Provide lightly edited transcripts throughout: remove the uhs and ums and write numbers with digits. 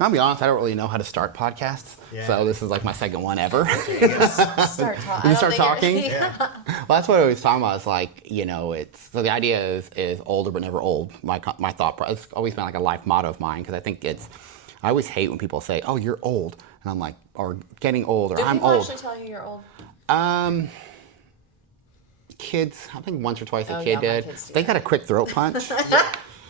I'll be honest, I don't really know how to start podcasts. Yeah. So this is like my second one ever. Start talking. Yeah. Well, that's what I was talking about. It's like, so the idea is older but never old. My thought process, it's always been like a life motto of mine, because I think I always hate when people say, oh, you're old. And I'm like, or getting old, or I'm old. Do people actually tell you you're old? Kids, I think once or twice a kid did. They got a quick throat punch.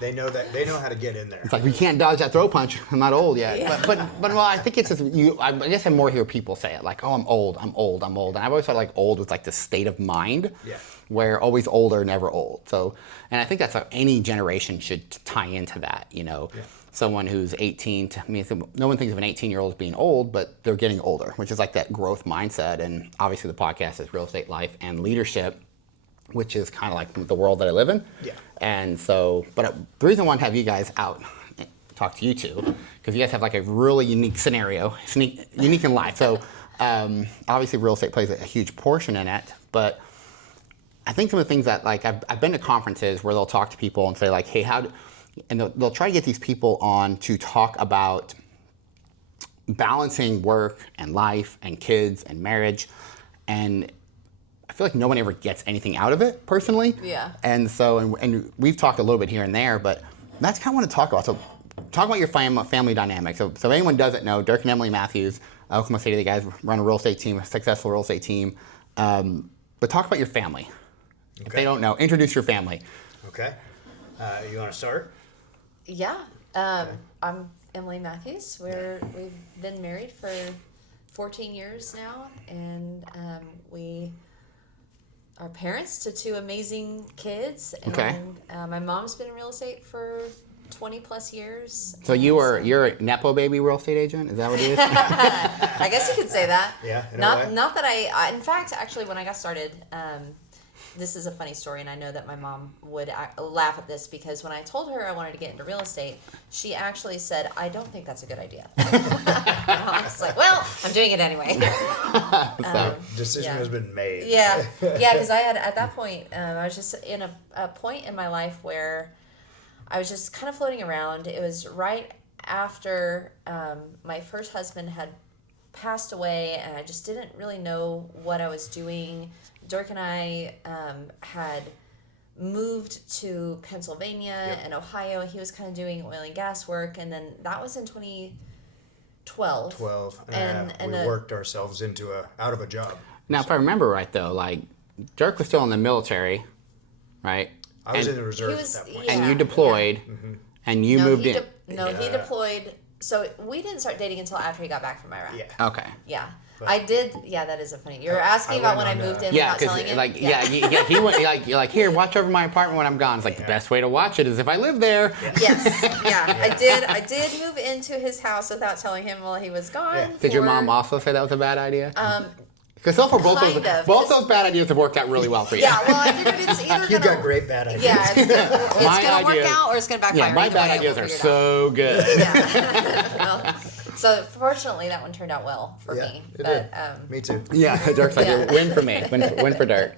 They know that. They know how to get in there. It's like, we can't dodge that throat punch. I'm not old yet. Yeah. But well, I think it's just I guess I more hear people say it like, oh, I'm old. And I've always felt like old was like the state of mind. Yeah. Where always older, never old. So, and I think that's how any generation should tie into that. Yeah. Someone who's 18. No one thinks of an 18-year-old as being old, but they're getting older, which is like that growth mindset. And obviously, the podcast is real estate, life, and leadership, which is kind of like the world that I live in. Yeah. And so, but the reason I want to have you guys out, talk to you two, because you guys have like a really unique scenario, unique in life. So obviously real estate plays a huge portion in it, but I think some of the things that, like, I've been to conferences where they'll talk to people and say like, hey, and they'll try to get these people on to talk about balancing work and life and kids and marriage, and I feel like no one ever gets anything out of it personally. Yeah. And so, and we've talked a little bit here and there, but that's kind of what I want to talk about. So talk about your family dynamic. So anyone doesn't know, Dirk and Emily Matthews, Oklahoma City, the guys run a real estate team, a successful real estate team. But talk about your family. Okay. If they don't know, introduce your family. Okay. You want to start? Yeah. I'm Emily Matthews. We've been married for 14 years now, and we are parents to two amazing kids. And okay. My mom's been in real estate for 20 plus years. So you're a Nepo baby real estate agent? Is that what it is? I guess you could say that. Yeah. Not that I in fact, actually, when I got started, this is a funny story, and I know that my mom would laugh at this, because when I told her I wanted to get into real estate, she actually said, I don't think that's a good idea. I was like, well, I'm doing it anyway. Decision has been made. Yeah, because I had, at that point, I was just in a point in my life where I was just kind of floating around. It was right after my first husband had passed away, and I just didn't really know what I was doing. Dirk and I had moved to Pennsylvania and Ohio. He was kind of doing oil and gas work, and then that was in 2012. And we worked ourselves out of a job. Now, if I remember right, though, like, Dirk was still in the military, right? I was in the reserves at that point. And you deployed, and you moved in. He deployed. So we didn't start dating until after he got back from Iraq. Yeah. Okay. Yeah. But I did. Yeah, that is a funny. You're asking about when I moved in without telling him. He went. You're like, here, watch over my apartment when I'm gone. It's like the best way to watch it is if I live there. Yes. Yeah. I did move into his house without telling him while he was gone. Yeah. Did your mom also say that was a bad idea? Because so far both those bad ideas have worked out really well for you. Yeah. Well, I figured it's either you got great bad ideas. Yeah. It's gonna work out or it's gonna backfire. Yeah. My bad ideas are so good. Yeah. Well, so fortunately, that one turned out well for me. But me too. Yeah, Dirk's like, win for me, win for Dirk.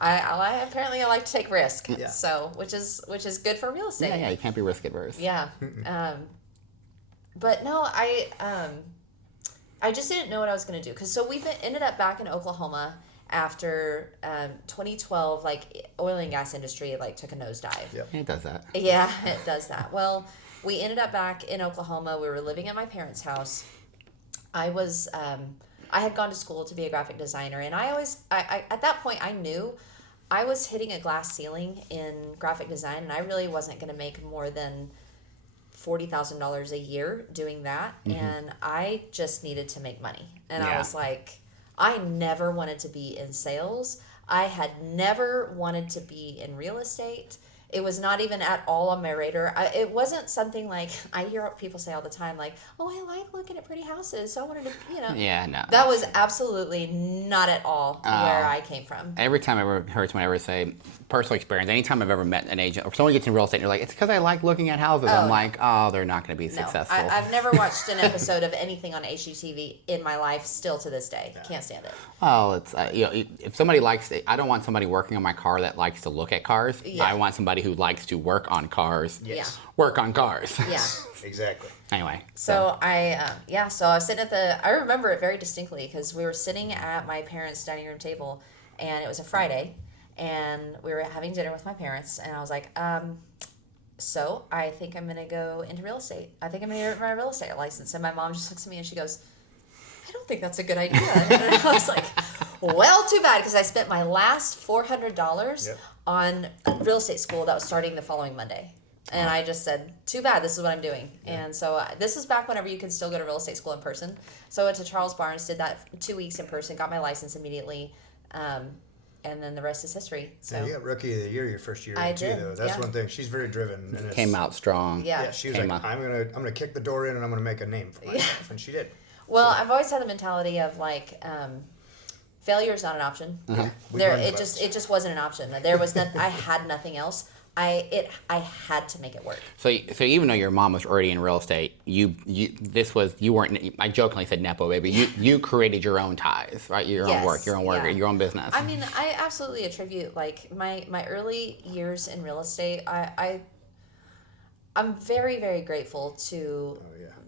I apparently like to take risk. Yeah. So which is good for real estate. Yeah, you can't be risk adverse. Yeah. But no, I just didn't know what I was going to do. So we ended up back in Oklahoma after 2012, like oil and gas industry took a nosedive. Yep. It does that. Yeah, it does that. Well, we ended up back in Oklahoma. We were living at my parents' house. I had gone to school to be a graphic designer, and I at that point I knew I was hitting a glass ceiling in graphic design, and I really wasn't going to make more than $40,000 a year doing that, and I just needed to make money. And I was like, I never wanted to be in sales. I had never wanted to be in real estate. It was not even at all on my radar. It wasn't something like, I hear people say all the time, like, oh, I like looking at pretty houses, so I wanted to, Yeah, no. That was absolutely not at all where I came from. Every time I ever heard someone ever say, personal experience, anytime I've ever met an agent, or someone gets in real estate and you're like, it's because I like looking at houses. I'm like, oh, they're not going to be successful. I've never watched an episode of anything on HGTV in my life, still to this day. Can't stand it. Well, it's, if somebody likes it, I don't want somebody working on my car that likes to look at cars. Yeah. I want somebody somebody who likes to work on cars. Yes. Work on cars. Yeah. Exactly. Anyway. So I was sitting I remember it very distinctly because we were sitting at my parents' dining room table, and it was a Friday, and we were having dinner with my parents, and I was like, so I think I'm gonna go into real estate. I think I'm gonna get my real estate license. And my mom just looks at me and she goes, I don't think that's a good idea. And I was like, well, too bad, because I spent my last $400 on real estate school that was starting the following Monday. And I just said, too bad, this is what I'm doing. Yeah. And so this is back whenever you could still go to real estate school in person. So I went to Charles Barnes, did that 2 weeks in person, got my license immediately. And then the rest is history. So yeah, you got Rookie of the Year your first year I too, did, though. That's one thing. She's very driven. And Came out strong. Yeah. She was like, I'm gonna kick the door in and I'm gonna make a name for myself, and she did. Well, I've always had the mentality of like, failure is not an option. It just wasn't an option. There was I had nothing else. I had to make it work. So even though your mom was already in real estate, you weren't. I jokingly said nepo baby. You created your own ties, right? Your own work, your own business. I mean, I absolutely attribute like my early years in real estate. I'm very, very grateful to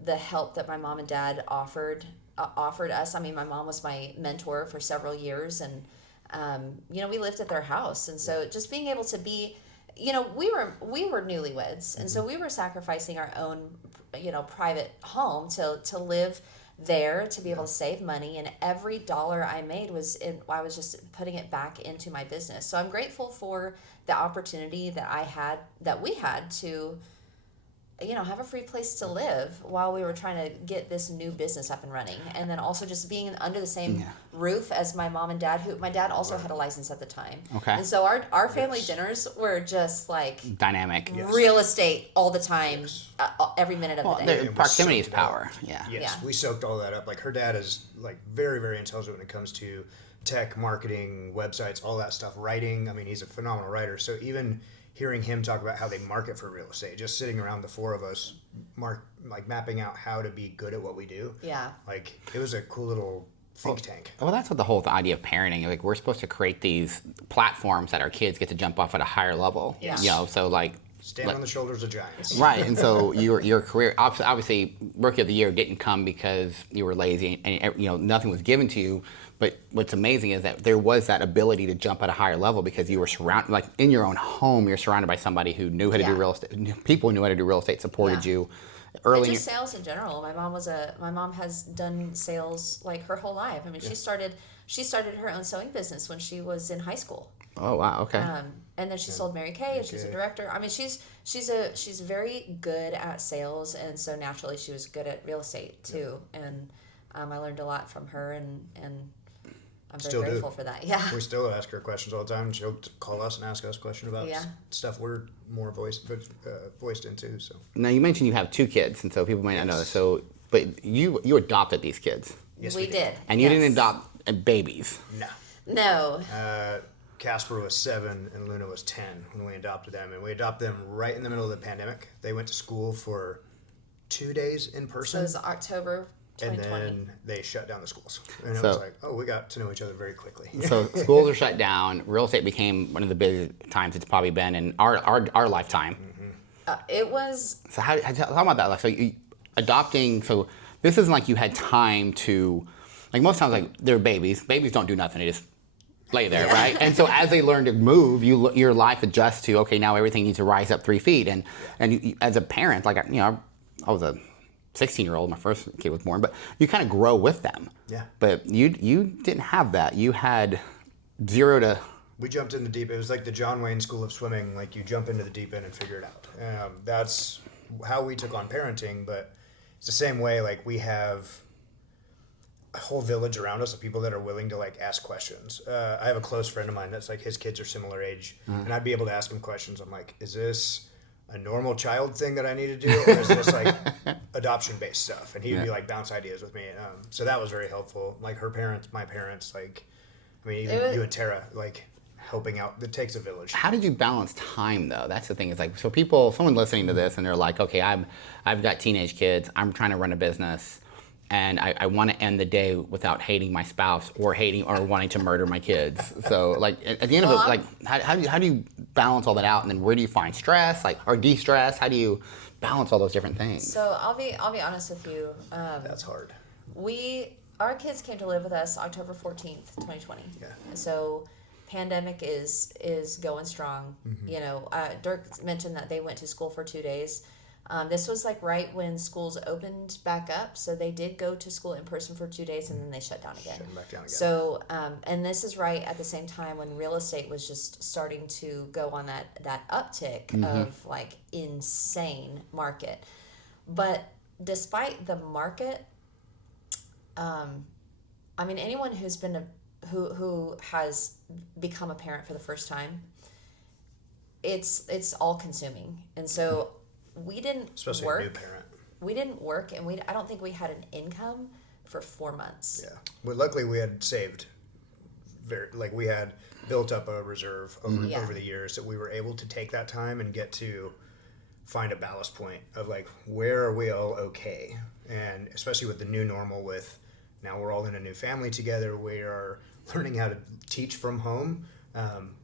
the help that my mom and dad offered us. I mean, my mom was my mentor for several years, and we lived at their house, and so just being able to be. We were newlyweds, and so we were sacrificing our own, private home to live there, to be able to save money, and every dollar I made I was just putting it back into my business. So I'm grateful for the opportunity that we had to, have a free place to live while we were trying to get this new business up and running. And then also just being under the same roof as my mom and dad, who my dad also had a license at the time. Okay. And so our family dinners were just like dynamic. Real estate all the time, every minute of the day. Proximity is power. We soaked all that up. Like her dad is like very, very intelligent when it comes to tech, marketing, websites, all that stuff, writing. I mean, he's a phenomenal writer. So even hearing him talk about how they market for real estate, just sitting around the four of us, mapping out how to be good at what we do. Yeah. Like, it was a cool little think tank. Well, that's what the whole idea of parenting. Like, we're supposed to create these platforms that our kids get to jump off at a higher level. Yes. So like. Stand on the shoulders of giants. Right, and so your career, obviously, Rookie of the Year didn't come because you were lazy and nothing was given to you. But what's amazing is that there was that ability to jump at a higher level because you were surrounded, like in your own home, you're surrounded by somebody who knew how to do real estate. People who knew how to do real estate supported you. Early and just sales in general. My mom has done sales like her whole life. I mean, she started her own sewing business when she was in high school. Oh wow, okay. And then she sold Mary Kay, and she's a director. I mean, she's very good at sales, and so naturally she was good at real estate too. And I learned a lot from her, and I'm very grateful for that. Yeah. We still ask her questions all the time. She'll call us and ask us questions about stuff we're more voiced into. So now you mentioned you have 2 kids, and so people might not know this. So, but you adopted these kids. Yes, we did. And you didn't adopt babies. No. Casper was 7 and Luna was 10 when we adopted them, and we adopted them right in the middle of the pandemic. They went to school for 2 days in person. So it was October 2020. And then they shut down the schools. And it was like, we got to know each other very quickly. So schools are shut down. Real estate became one of the busiest times it's probably been in our lifetime. It was. So how about that? Like, so you, adopting. So this isn't like you had time to, like most times, like they're babies. Babies don't do nothing. They just lay there, right? And so as they learn to move, your life adjusts to, okay, now everything needs to rise up 3 feet. And you, as a parent, like I was a 16-year-old, my first kid was born, but you kind of grow with them. Yeah. But you didn't have that. You had 0 to. We jumped in the deep. It was like the John Wayne School of Swimming. Like you jump into the deep end and figure it out. That's how we took on parenting. But it's the same way. Like we have a whole village around us of people that are willing to like ask questions. I have a close friend of mine that's like his kids are similar age, and I'd be able to ask him questions. I'm like, is this a normal child thing that I need to do, or is this like adoption based stuff? And he'd be like bounce ideas with me. So that was very helpful. Like her parents, my parents, like I mean even you and Tara, like helping out. It takes a village. How did you balance time though? That's the thing. Is like, so someone listening to this and they're like, okay, I've got teenage kids. I'm trying to run a business. and I want to end the day without hating my spouse or wanting to murder my kids. So like at the end of it, like how do you balance all that out, and then where do you find stress, like, or de-stress? How do you balance all those different things? So I'll be honest with you. That's hard. Our kids came to live with us October 14th, 2020. Yeah. So pandemic is going strong. You know, Dirk mentioned that they went to school for 2 days. This was like right when schools opened back up, so they did go to school in person for 2 days, and then they shut down again. Shutting back down again. So, and this is right at the same time when real estate was just starting to go on that uptick of like insane market. But despite the market, I mean, anyone who's been who has become a parent for the first time, it's all consuming, and so we didn't Especially work. a new parent. We didn't work, and I don't think we had an income for 4 months. Yeah. Well, luckily we had saved we had built up a reserve over the years that we were able to take that time and get to find a ballast point of like, where are we all okay? And especially with the new normal, with now we're all in a new family together, we are learning how to teach from home.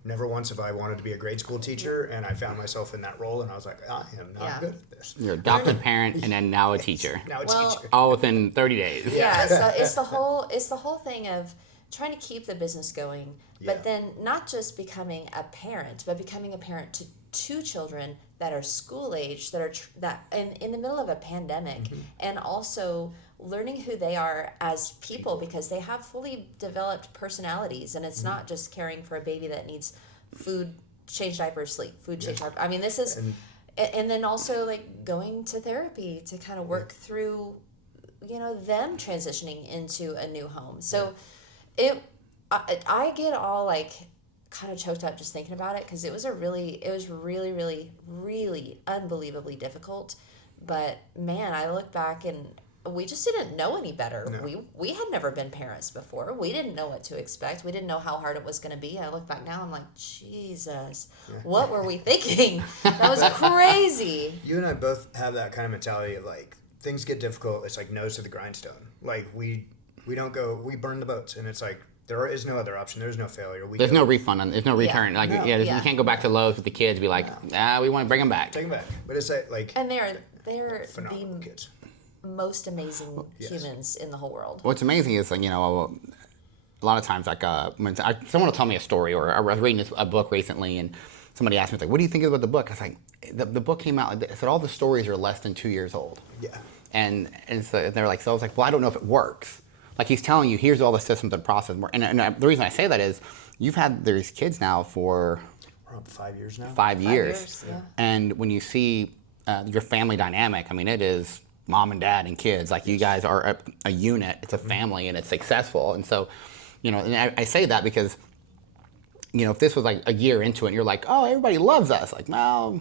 Never once have I wanted to be a grade school teacher, and I found myself in that role, and I was like, I am not good at this. You're adopted parent, and then now a teacher. Now a Well, teacher. All within 30 days. Yeah, so it's the whole thing of trying to keep the business going, but then not just becoming a parent, but becoming a parent to two children that are school age, that in the middle of a pandemic, and also learning who they are as people, because they have fully developed personalities, and it's not just caring for a baby that needs food, change diapers, sleep, food, change diapers. I mean, this is, and then also like going to therapy to kind of work through, you know, them transitioning into a new home. So I get all like kind of choked up just thinking about it, because it was really, really unbelievably difficult. But man, I look back and we just didn't know any better. No. We had never been parents before. We didn't know what to expect. We didn't know how hard it was going to be. I look back now, I'm like, Jesus, what were we thinking? That was crazy. You and I both have that kind of mentality of like, things get difficult, it's like nose to the grindstone. Like we don't go, we burn the boats, and it's like, there is no other option. There's no failure. There's no refund. There's no return. You can't go back to Lowe's with the kids and be like, we want to bring them back. Take them back. But it's like, and they're phenomenal the kids. Most amazing humans in the whole world. What's amazing is, like, you know, a lot of times, like, when someone will tell me a story, or I was reading a book recently, and somebody asked me, like, what do you think about the book? I was like, the book came out, I said all the stories are less than 2 years old. Yeah. And so they're like, so I was like, well, I don't know if it works. Like, he's telling you, here's all the systems and process. And the reason I say that is, you've had these kids now for... We're up 5 years now. 5 years. 5 years, yeah. And when you see your family dynamic, I mean, it is mom and dad and kids. Like, you guys are a unit. It's a family, and it's successful. And so, you know, and I say that because, you know, if this was like a year into it, and you're like, oh, everybody loves us. Like, well,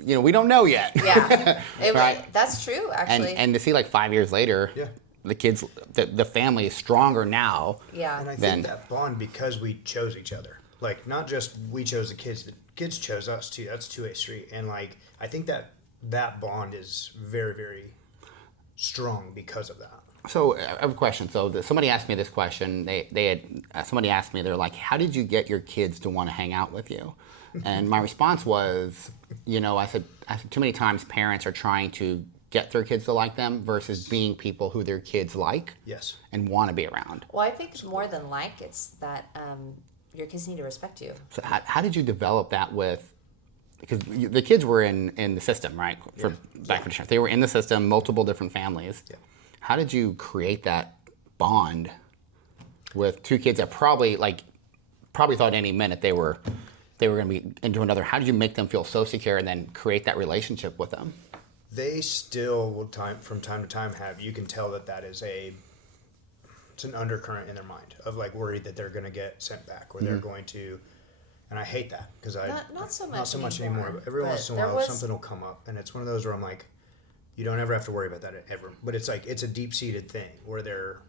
you know, we don't know yet. Yeah. Right? That's true, actually. And to see, like, 5 years later... Yeah. The kids, the family is stronger now. Yeah. And I think that bond, because we chose each other. Like, not just we chose the kids chose us too. That's a two-way street. And like, I think that bond is very, very strong because of that. So I have a question. So somebody asked me this question. Somebody asked me, they're like, how did you get your kids to want to hang out with you? And my response was, you know, I said too many times parents are trying to get their kids to like them versus being people who their kids like and want to be around. Well, I think it's more than like, it's that your kids need to respect you. So how did you develop that with, because the kids were in the system, right? They were in the system, multiple different families. Yeah. How did you create that bond with two kids that probably thought any minute they were going to be into another? How did you make them feel so secure and then create that relationship with them? They still will from time to time you can tell that is it's an undercurrent in their mind of like worried that they're going to get sent back, or they're going to, and I hate that because not so much anymore. But every once in a while something will come up, and it's one of those where I'm like, you don't ever have to worry about that ever. But it's like, it's a deep seated thing where they're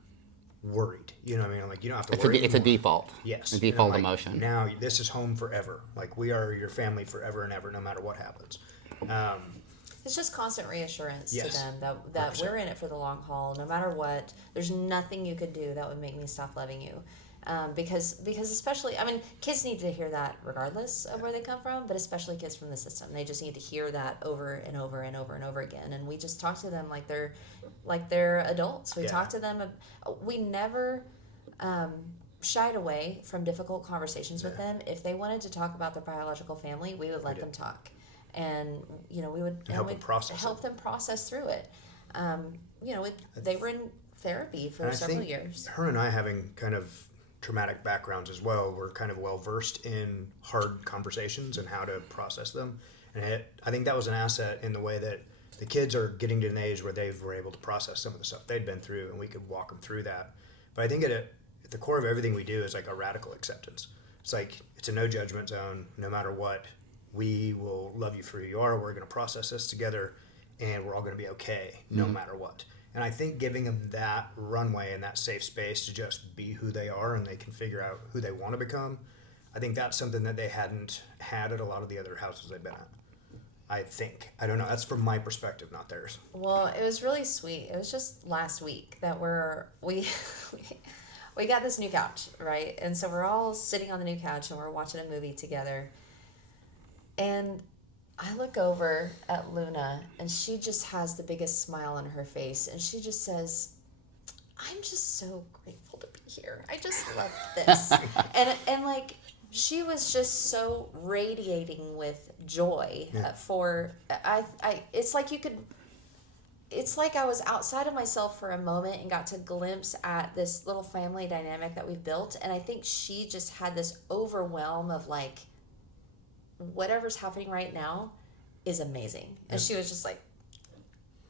worried. You know what I mean? I'm like, you don't have to worry. It's a default. Yes. A default like, emotion. Now this is home forever. Like, we are your family forever and ever, no matter what happens. It's just constant reassurance to Yes. them that 100%. we're in it for the long haul. No matter what, there's nothing you could do that would make me stop loving you. Because especially, I mean, kids need to hear that regardless of where they come from, but especially kids from the system. They just need to hear that over and over and over and over again. And we just talk to them like they're adults. We Yeah. talk to them. We never shied away from difficult conversations with them. If they wanted to talk about their biological family, we would let them talk. And we would help them process help it. them process through it. They were in therapy for And I several think years. her and I, having kind of traumatic backgrounds as well, we're kind of well versed in hard conversations and how to process them. And I think that was an asset in the way that the kids are getting to an age where they were able to process some of the stuff they'd been through, and we could walk them through that. But I think at the core of everything we do is like a radical acceptance. It's like it's a no judgment zone. No matter what, we will love you for who you are. We're going to process this together, and we're all going to be okay no matter what. And I think giving them that runway and that safe space to just be who they are, and they can figure out who they want to become, I think that's something that they hadn't had at a lot of the other houses they've been at. I think. I don't know. That's from my perspective, not theirs. Well, it was really sweet. It was just last week that we got this new couch, right? And so we're all sitting on the new couch and we're watching a movie together. And I look over at Luna, and she just has the biggest smile on her face, and she just says, "I'm just so grateful to be here. I just love this." and like, she was just so radiating with joy it's like I was outside of myself for a moment and got to glimpse at this little family dynamic that we've built, and I think she just had this overwhelm of like, whatever's happening right now is amazing. And she was just like,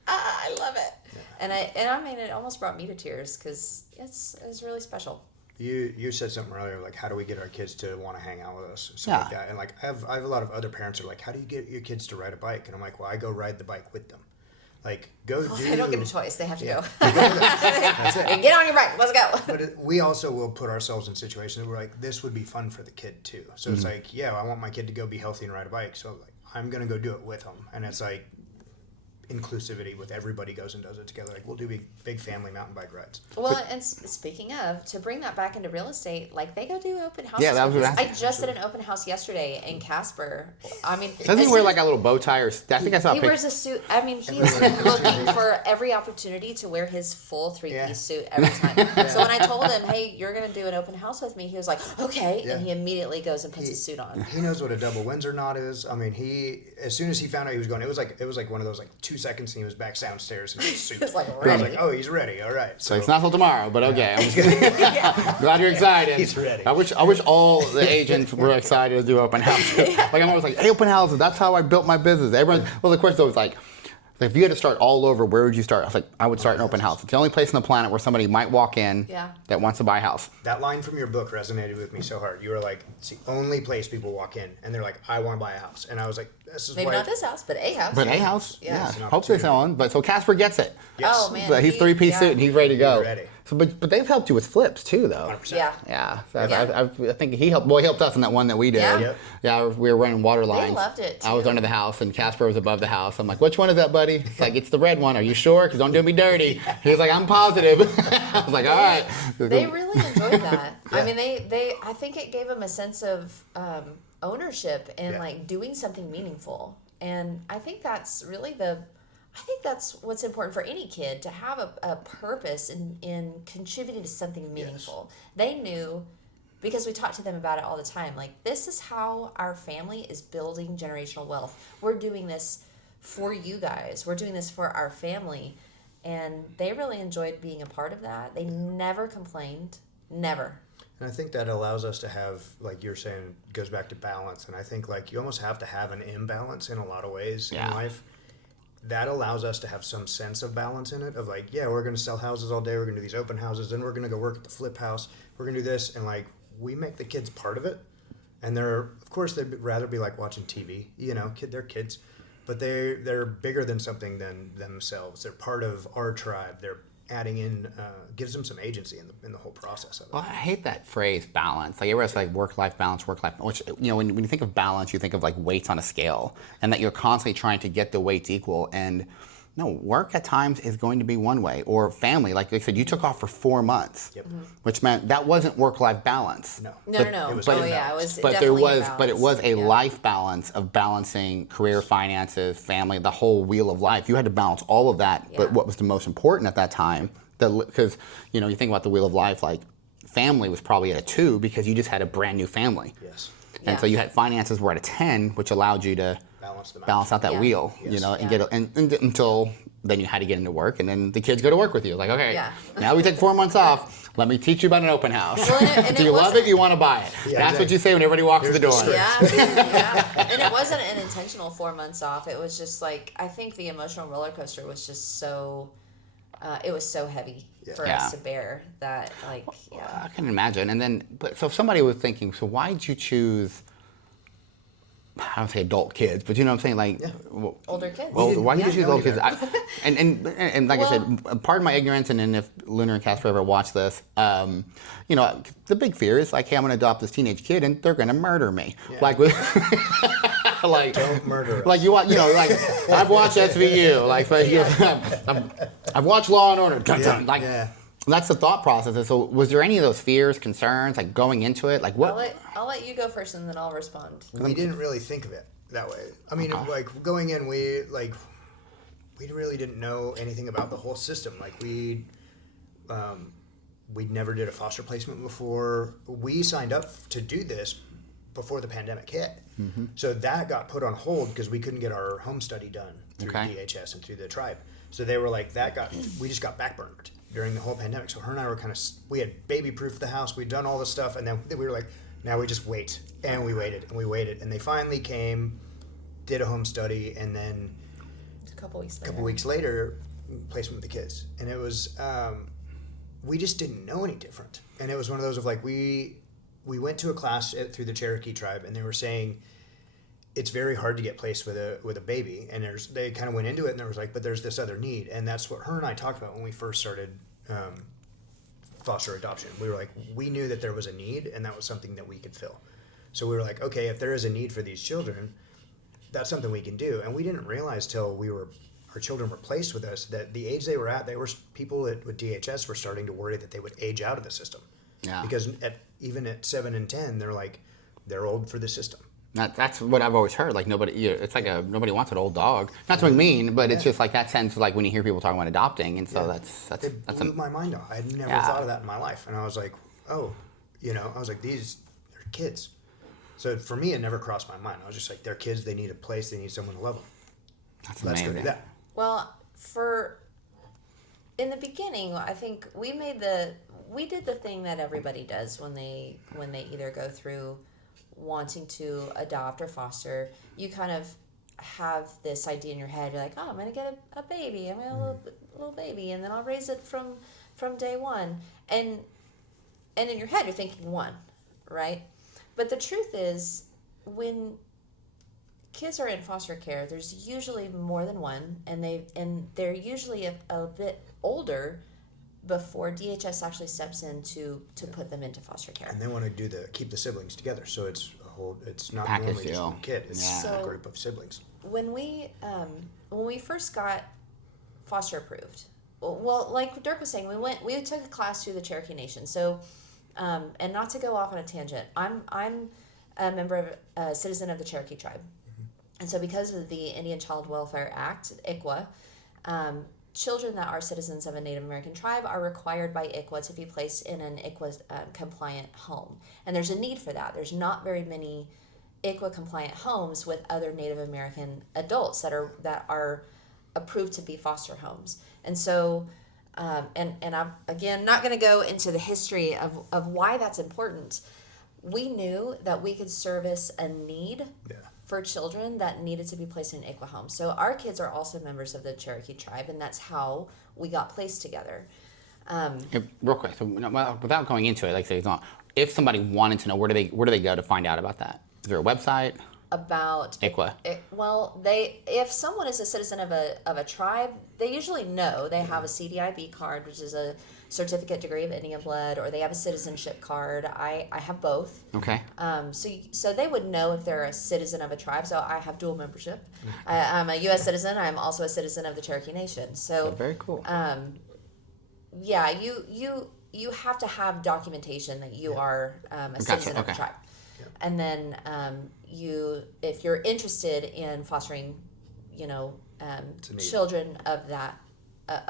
I love it. Yeah. And I mean, it almost brought me to tears because it's really special. You said something earlier, like, how do we get our kids to want to hang out with us? Something like that. And like, I have a lot of other parents who are like, how do you get your kids to ride a bike? And I'm like, well, I go ride the bike with them. Like, they don't get a choice. They have to go. That's it. And get on your bike. Let's go. But we also will put ourselves in situations where we're like, this would be fun for the kid too. So it's like, yeah, I want my kid to go be healthy and ride a bike. So like, I'm going to go do it with them. And it's like inclusivity with everybody goes and does it together. Like, we'll do big family mountain bike rides. Well, and speaking of, to bring that back into real estate, like, they go do open houses. Yeah, that was what I just did an open house yesterday in Casper. I mean, Doesn't he wear like a little bow tie, or I think I saw a he picture. wears a suit. I mean, he's looking for every opportunity to wear his full three-piece suit every time. So when I told him, hey, you're going to do an open house with me, he was like, okay. And he immediately goes and puts his suit on. He knows what a double Windsor knot is. I mean, as soon as he found out he was going, it was like one of those like 2 seconds and he was back downstairs in his suit. He was like, I was like, oh, he's ready. All right. So it's not till tomorrow, but okay. I'm just glad you're excited. He's ready. I wish all the agents were excited to do open houses. Like, I'm always like, hey, open houses. That's how I built my business. Everyone. Well, the question was like, if you had to start all over, where would you start? I was like, I would start an open house. It's the only place on the planet where somebody might walk in that wants to buy a house. That line from your book resonated with me so hard. You were like, it's the only place people walk in, and they're like, I want to buy a house. And I was like, this is Maybe why. not this house, but a house. But a house, Yeah. Hopefully so on. But so Casper gets it. Yes. Oh, man. But he's three-piece suit and he's ready to go. Ready. So, but they've helped you with flips too, though. 100%. Yeah. Yeah, so Yeah. I think he helped. Well, he helped us in that one that we did. Yeah. Yep. Yeah, we were running water lines. loved it, I was too. under the house, and Casper was above the house. I'm like, "Which one is that, buddy?" It's like, "It's the red one. Are you sure? Because don't do me dirty." He was like, "I'm positive." I was like, "All right." They really enjoyed that. Yeah. I mean, I think it gave them a sense of ownership and Yeah. like doing something meaningful. And I think that's really that's what's important for any kid, to have a purpose in contributing to something meaningful. They knew, because we talked to them about it all the time, like, this is how our family is building generational wealth. We're doing this for you guys. We're doing this for our family. And they really enjoyed being a part of that. They never complained. Never. And I think that allows us to have, like you're saying, goes back to balance. And I think like you almost have to have an imbalance in a lot of ways in life. That allows us to have some sense of balance in it, of like, yeah, we're going to sell houses all day. We're going to do these open houses. Then we're going to go work at the flip house. We're going to do this. And like, we make the kids part of it. And of course, they'd rather be like watching TV, they're kids. But they're bigger than something than themselves. They're part of our tribe. They're adding in gives them some agency in the whole process of it. Well, I hate that phrase balance. Like everyone's like work-life balance, which, you know, when you think of balance, you think of like weights on a scale, and that you're constantly trying to get the weights equal. And no, work at times is going to be one way, or family. Like they said, you took off for 4 months, Yep. which meant that wasn't work-life balance. No. No. It was Oh, imbalanced. yeah, it was But definitely but it was a imbalanced. Yeah. life balance of balancing career, finances, family, the whole wheel of life. You had to balance all of that. Yeah. But what was the most important at that time? Because you know, you think about the wheel of life, like family was probably at a 2 because you just had a brand new family. Yes. And so you had finances were at a 10, which allowed you to balance out that Yeah. wheel, you Yes. know, and Yeah. get and until then you had to get into work, and then the kids go to work with you. Like, okay, Yeah. now we take 4 months off. Let me teach you about an open house. Well, and Do it you love wasn't- it? You want to buy it? Yeah, That's what exactly. you say when everybody walks Here's through the the door. script. Yeah. And it wasn't an intentional 4 months off. It was just like, I think the emotional roller coaster was just so, it was so heavy for Yeah. us to bear that, like, yeah. I can imagine. And then, but so if somebody was thinking, so why did you choose? I don't say adult kids, but you know what I'm saying, like Older kids. Well, why did you didn't choose know old kids? any And like I said, pardon my ignorance, and then if Lunar and Casper ever watch this, you know, the big fear is like, hey, I'm going to adopt this teenage kid, and they're going to murder me. Yeah. Like, like Don't murder us. like you want, you know, like I've watched SVU, like but, you know, I've watched Law and Order, dun, dun, like. Yeah. That's the thought process. And so, was there any of those fears, concerns, like going into it, like what? I'll let you go first and then I'll respond. We didn't really think of it that way. I mean, like going in, we really didn't know anything about the whole system. Like we never did a foster placement before. We signed up to do this before the pandemic hit, so that got put on hold because we couldn't get our home study done through DHS and through the tribe. So they were like, we just got backburned during the whole pandemic. So her and I were we had baby-proofed the house. We'd done all this stuff, and then we were like, now we just wait. And we waited, and we waited. And they finally came, did a home study, and then A couple weeks a later. couple weeks later, placement with the kids. And it was, we just didn't know any different. And it was one of those of like, we went to a class through the Cherokee tribe, and they were saying, it's very hard to get placed with a baby, and they kind of went into it, and there was like, but there's this other need, and that's what her and I talked about when we first started foster adoption. We were like, we knew that there was a need, and that was something that we could fill. So we were like, okay, if there is a need for these children, that's something we can do. And we didn't realize till our children were placed with us that the age they were at, people with DHS were starting to worry that they would age out of the system. Yeah. Because even at 7 and 10, they're old for the system. That's what I've always heard. Like nobody, it's like nobody wants an old dog. Not something mean, but it's just like that sense. Like when you hear people talking about adopting, and so that's It blew my mind off. I had never thought of that in my life, and I was like, oh, I was like, they're kids. So for me, it never crossed my mind. I was just like, they're kids. They need a place. They need someone to love them. that's Let's amazing. go do that. Well, in the beginning, I think we did the thing that everybody does when they either go through wanting to adopt or foster. You kind of have this idea in your head. You're like, oh, I'm gonna get a baby. I'm gonna get a little baby, and then I'll raise it from day one. And in your head, you're thinking one, right? But the truth is, when kids are in foster care, there's usually more than one, and they're usually a bit older before DHS actually steps in to put them into foster care. And they want to keep the siblings together, so it's not Package normally just deal. one kid. It's Yeah. a group of siblings. When we first got foster approved, well, like Dirk was saying, we took a class through the Cherokee Nation. So, and not to go off on a tangent, I'm a member of a citizen of the Cherokee tribe, and so because of the Indian Child Welfare Act, ICWA, children that are citizens of a Native American tribe are required by ICWA to be placed in an ICWA-compliant home. And there's a need for that. There's not very many ICWA-compliant homes with other Native American adults that are approved to be foster homes. And so, and I'm, again, not going to go into the history of why that's important. We knew that we could service a need for children that needed to be placed in an ICWA home. So our kids are also members of the Cherokee tribe, and that's how we got placed together. Real quick, so without going into it, like say, if somebody wanted to know, where do they go to find out about that? Is there a website? about ICWA. Well, if someone is a citizen of a tribe, they usually know they have a CDIB card, which is a certificate degree of Indian blood, or they have a citizenship card. I have both. Okay. So they would know if they're a citizen of a tribe. So I have dual membership. I'm a U.S. citizen. I'm also a citizen of the Cherokee Nation. So very cool. Yeah, you have to have documentation that you are a citizen of the tribe. Yeah. And then if you're interested in fostering, children of that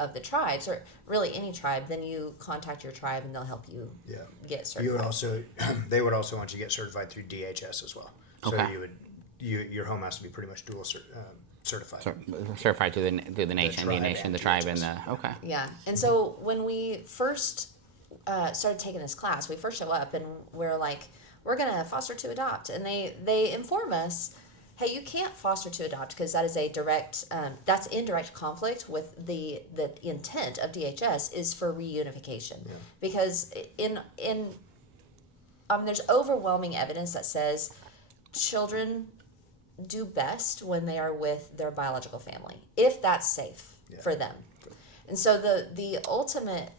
of the tribes, or really any tribe, then you contact your tribe and they'll help you get certified. They would also want you to get certified through DHS as well. So your home has to be pretty much dual certified. Certified to the nation, the nation, the tribe, and the Yeah, and so when we first started taking this class, we first show up and we're like, we're gonna foster to adopt, and they inform us, hey, you can't foster to adopt because that is a direct that's in direct conflict with the intent of DHS is for reunification, because there's overwhelming evidence that says children do best when they are with their biological family, if that's safe for them. And so the ultimate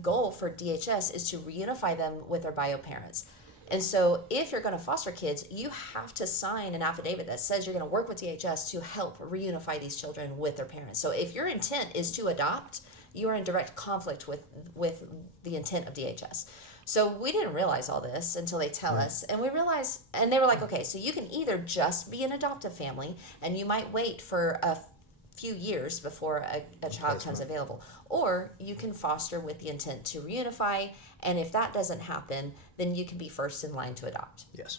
goal for DHS is to reunify them with their bio parents. And so if you're going to foster kids, you have to sign an affidavit that says you're going to work with DHS to help reunify these children with their parents. So if your intent is to adopt, you are in direct conflict with the intent of DHS. So we didn't realize all this until they tell us, and we realized, and they were like, okay, so you can either just be an adoptive family, and you might wait for a few years before a child comes available, or you can foster with the intent to reunify, and if that doesn't happen, then you can be first in line to adopt. Yes.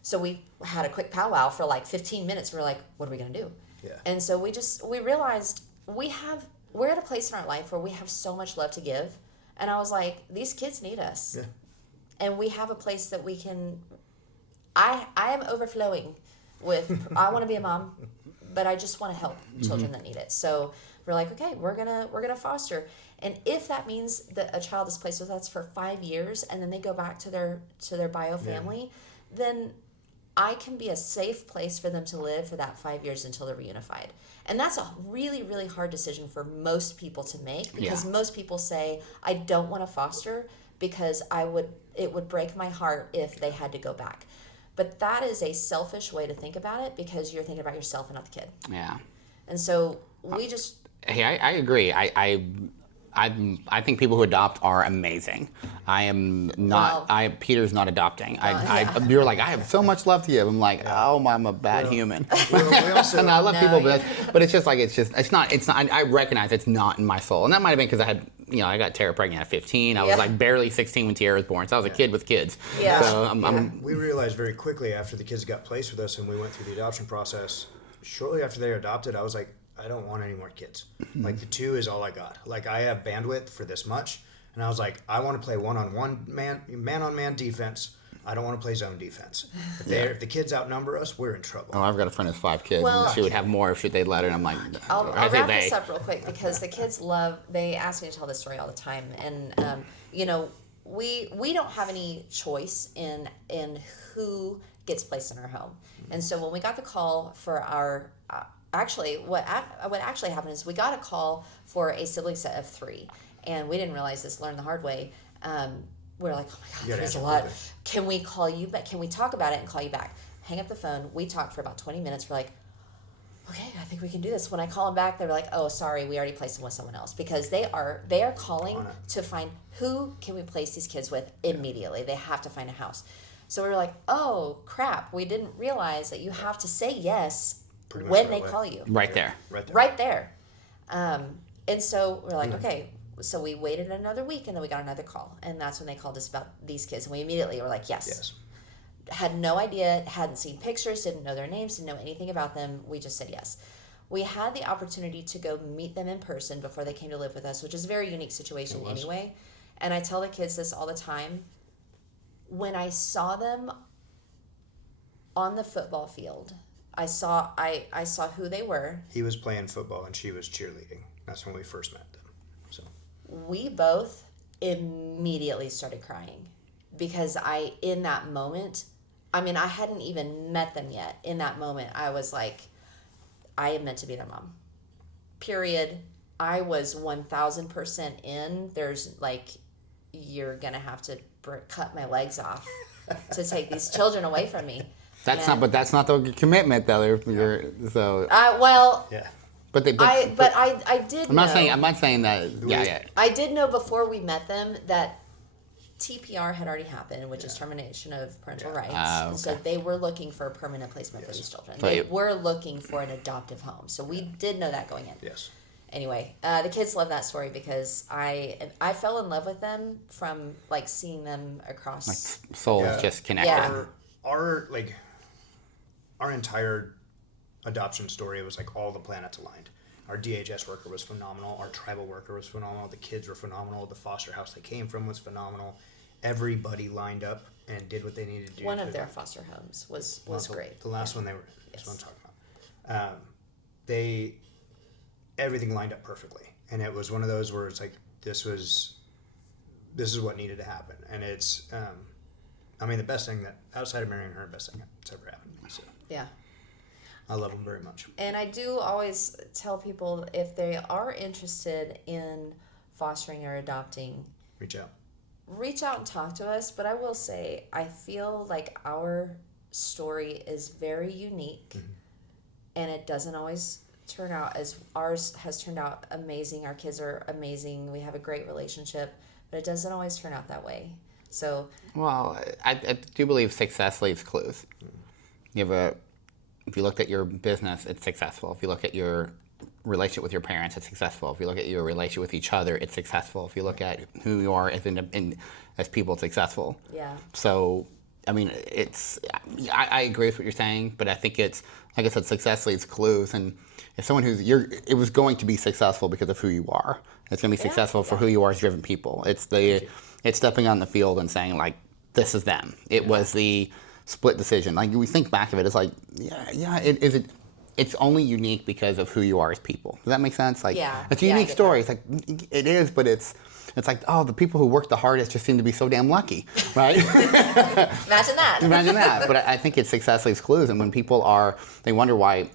So we had a quick powwow for like 15 minutes. We were like, what are we going to do? Yeah. And so we realized we're at a place in our life where we have so much love to give. And I was like, these kids need us. Yeah. And we have a place that we can, I am overflowing with, I want to be a mom, but I just want to help children that need it. So we're like, okay, we're gonna foster. And if that means that a child is placed with us for 5 years and then they go back to their bio family, then I can be a safe place for them to live for that 5 years until they're reunified. And that's a really, really hard decision for most people to make, because most people say, I don't want to foster because it would break my heart if they had to go back. But that is a selfish way to think about it, because you're thinking about yourself and not the kid. Yeah. And so we just... Hey, I agree. I think people who adopt are amazing. I am not. Peter's not adopting. You're like, I have so much love to give. I'm like, oh, I'm a bad human. We also, and I love people, but it's just like it's not. I recognize it's not in my soul, and that might have been because I got Tara pregnant at 15. I was like barely 16 when Tara was born, so I was a kid with kids. Yeah. So we realized very quickly after the kids got placed with us and we went through the adoption process. Shortly after they were adopted, I was like, I don't want any more kids. Like, the 2 is all I got. Like, I have bandwidth for this much. And I was like, I want to play one-on-one man-on-man defense. I don't want to play zone defense. If the kids outnumber us, we're in trouble. Oh, I've got a friend with 5 kids, and she would have more if they'd let her. And I'm like, I'll wrap this up real quick, because the kids they ask me to tell this story all the time. And, we don't have any choice in who gets placed in our home. And so when we got the call for our... Actually, what actually happened is we got a call for a sibling set of 3, and we didn't realize this. Learned the hard way. We're like, oh my God, there's a lot. Can we call you back? Can we talk about it and call you back? Hang up the phone. We talked for about 20 minutes. We're like, okay, I think we can do this. When I call them back, they're like, oh, sorry, we already placed them with someone else, because they are calling to find who can we place these kids with immediately. They have to find a house. So we were like, oh crap, we didn't realize that you have to say yes when they call you. Right there. And so we're like, okay. So we waited another week, and then we got another call. And that's when they called us about these kids. And we immediately were like, yes. Had no idea, hadn't seen pictures, didn't know their names, didn't know anything about them. We just said yes. We had the opportunity to go meet them in person before they came to live with us, which is a very unique situation anyway. And I tell the kids this all the time. When I saw them on the football field, I saw who they were. He was playing football and she was cheerleading. That's when we first met them. So we both immediately started crying, because in that moment, I mean, I hadn't even met them yet. In that moment, I was like, I am meant to be their mom. Period. I was 1,000% in. There's like, you're going to have to cut my legs off to take these children away from me. That's not the commitment though. So. Well. Yeah. But I did. I'm not saying that. Yeah. I did know before we met them that TPR had already happened, which is termination of parental rights. And so they were looking for a permanent placement for these children. They were looking for an adoptive home. So we did know that going in. Yes. Anyway, the kids love that story because I fell in love with them from like seeing them across. Like souls just connected. Yeah. Our entire adoption story was like all the planets aligned. Our DHS worker was phenomenal. Our tribal worker was phenomenal. The kids were phenomenal. The foster house they came from was phenomenal. Everybody lined up and did what they needed to do. One of their foster homes was great. The last one they were. That's what I'm talking about. Everything lined up perfectly, and it was one of those where it's like this is what needed to happen, and it's. I mean, the best thing that outside of marrying her, best thing that's ever happened to me. So. Yeah. I love them very much. And I do always tell people if they are interested in fostering or adopting, reach out and talk to us. But I will say, I feel like our story is very unique, and it doesn't always turn out as ours has turned out amazing. Our kids are amazing. We have a great relationship, but it doesn't always turn out that way. So, well, I do believe success leaves clues. If you looked at your business, it's successful. If you look at your relationship with your parents, it's successful. If you look at your relationship with each other, it's successful. If you look at who you are as people, it's successful. Yeah. So, I mean, I agree with what you're saying, but I think it's, like I said, success leaves clues. And if someone it was going to be successful because of who you are. It's going to be successful for who you are as driven people. It's stepping on the field and saying, like, this is them. It was the split decision. Like, we think back of it, it's like, it's only unique because of who you are as people. Does that make sense? Like, it's a unique story. It's like, it is, but it's like, oh, the people who work the hardest just seem to be so damn lucky, right? Imagine that. But I think it's success leaves clues, and when people they wonder why,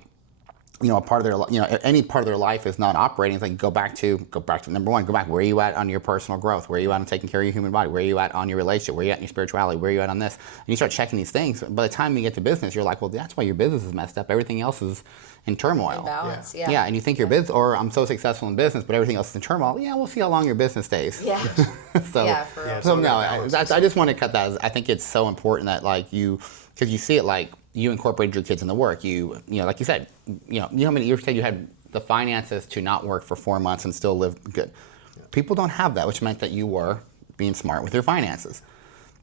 a part of their, any part of their life is not operating. It's like, go back to number one. Go back. Where are you at on your personal growth? Where are you at on taking care of your human body? Where are you at on your relationship? Where are you at in your spirituality? Where are you at on this? And you start checking these things. By the time you get to business, you're like, well, that's why your business is messed up. Everything else is in turmoil. In balance, yeah. Yeah, and you think your business, or I'm so successful in business, but everything else is in turmoil. Yeah, we'll see how long your business stays. Yeah. For real. So no, I just want to cut that. I think it's so important that because you see it like you incorporated your kids in the work. You like you said, how many you said you had the finances to not work for 4 months and still live good. Yeah. People don't have that, which meant that you were being smart with your finances.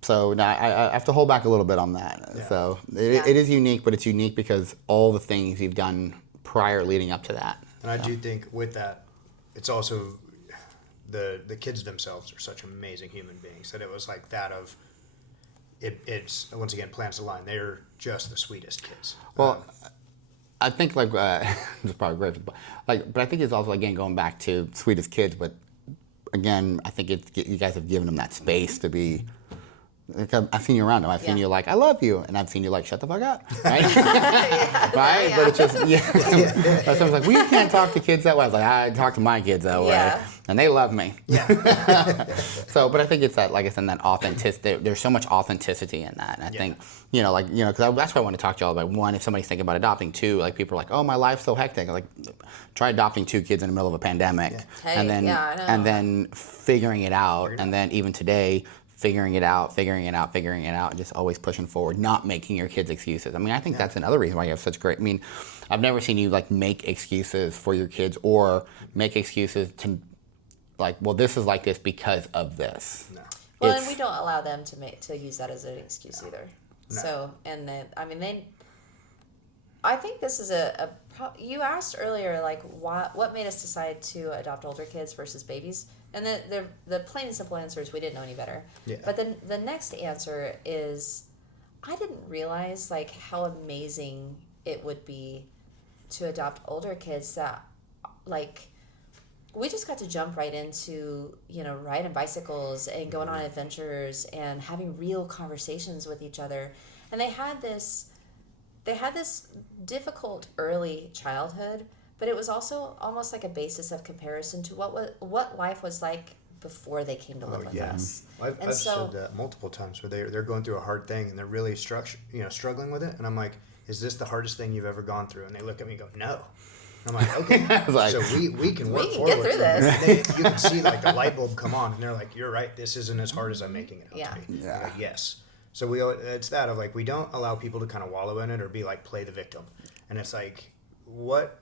So now I have to hold back a little bit on that. Yeah. So it is unique, but it's unique because all the things you've done prior leading up to that. And I do think with that, it's also the kids themselves are such amazing human beings that it was like that of it's once again plants align. They're just the sweetest kids. Well, I think it's probably great, but I think it's also again going back to sweetest kids. But again, I think you guys have given them that space to be. I've seen you around them. I've seen you like, I love you, and I've seen you like, shut the fuck up, right? Right? Yeah. But it's just That's I was like, we can't talk to kids that way. I was like, I talk to my kids that way, and they love me. Yeah. So, but I think it's that, like I said, that authenticity. There's so much authenticity in that, and I think because that's why I want to talk to y'all about. One, if somebody's thinking about adopting. Two, like people are like, oh, my life's so hectic. Like, try adopting 2 kids in the middle of a pandemic, and then figuring it out, and then even today. Figuring it out, and just always pushing forward, not making your kids excuses. I mean, I think that's another reason why you have such great. I mean, I've never seen you like make excuses for your kids or make excuses to, like, well, this is like this because of this. No. Well, and we don't allow them to use that as an excuse either. No. So, and then I think this is you asked earlier, like, what made us decide to adopt older kids versus babies. And the plain and simple answer is we didn't know any better. Yeah. But then the next answer is I didn't realize like how amazing it would be to adopt older kids that like we just got to jump right into, riding bicycles and going on adventures and having real conversations with each other. and they had this difficult early childhood, but it was also almost like a basis of comparison to what life was like before they came to live with us. I've said that multiple times where they're going through a hard thing and they're really struggling with it, and I'm like, is this the hardest thing you've ever gone through? And they look at me and go, no. I'm like, okay, like, so we can work forward. Get through this. You can see like the light bulb come on, and they're like, you're right, this isn't as hard as I'm making it out to be. Yeah. Like, yes. So it's that of like, we don't allow people to kind of wallow in it or be like, play the victim. And it's like, what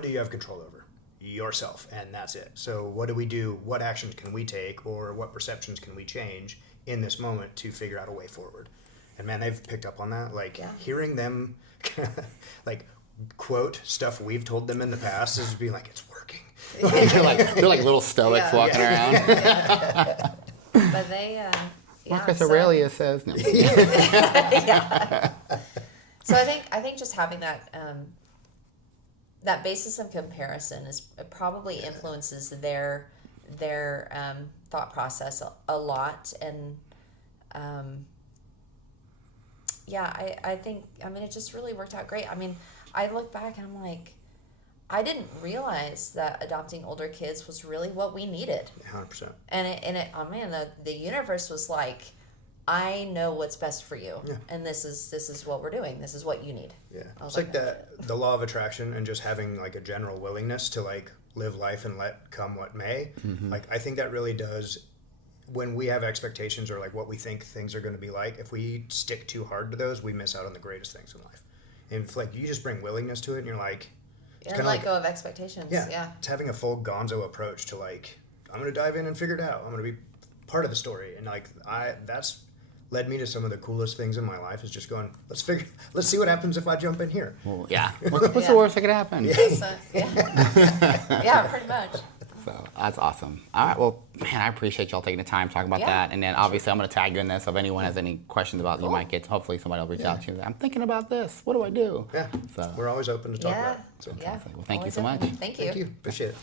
do you have control over? Yourself, and that's it. So what do we do? What actions can we take, or what perceptions can we change in this moment to figure out a way forward? And man, they've picked up on that. Like hearing them like quote stuff we've told them in the past is being like, it's working. they're like little stoics walking around. But they, Marcus Aurelius says no. yeah. So I think just having that that basis of comparison probably influences their thought process a lot, and I think it just really worked out great. I mean, I look back and I'm like, I didn't realize that adopting older kids was really what we needed. 100%. And the universe was like, I know what's best for you, and this is what we're doing. This is what you need. Yeah, it's like the law of attraction, and just having like a general willingness to like live life and let come what may. Mm-hmm. Like I think that really does. When we have expectations or like what we think things are going to be like, if we stick too hard to those, we miss out on the greatest things in life. And if like you just bring willingness to it, and you're like, and let go of expectations. Yeah, it's having a full gonzo approach to like, I'm going to dive in and figure it out. I'm going to be part of the story, and like that's led me to some of the coolest things in my life. Is just going, let's see what happens if I jump in here. Well, yeah. What's the worst that could happen? Yeah, pretty much. So that's awesome. All right. Well, man, I appreciate y'all taking the time talking about that. And then obviously I'm going to tag you in this. So if anyone has any questions about it, you might get, hopefully somebody will reach out to you. I'm thinking about this. What do I do? Yeah. So we're always open to talk about it. So, well, thank you so much. Thank you. Appreciate it.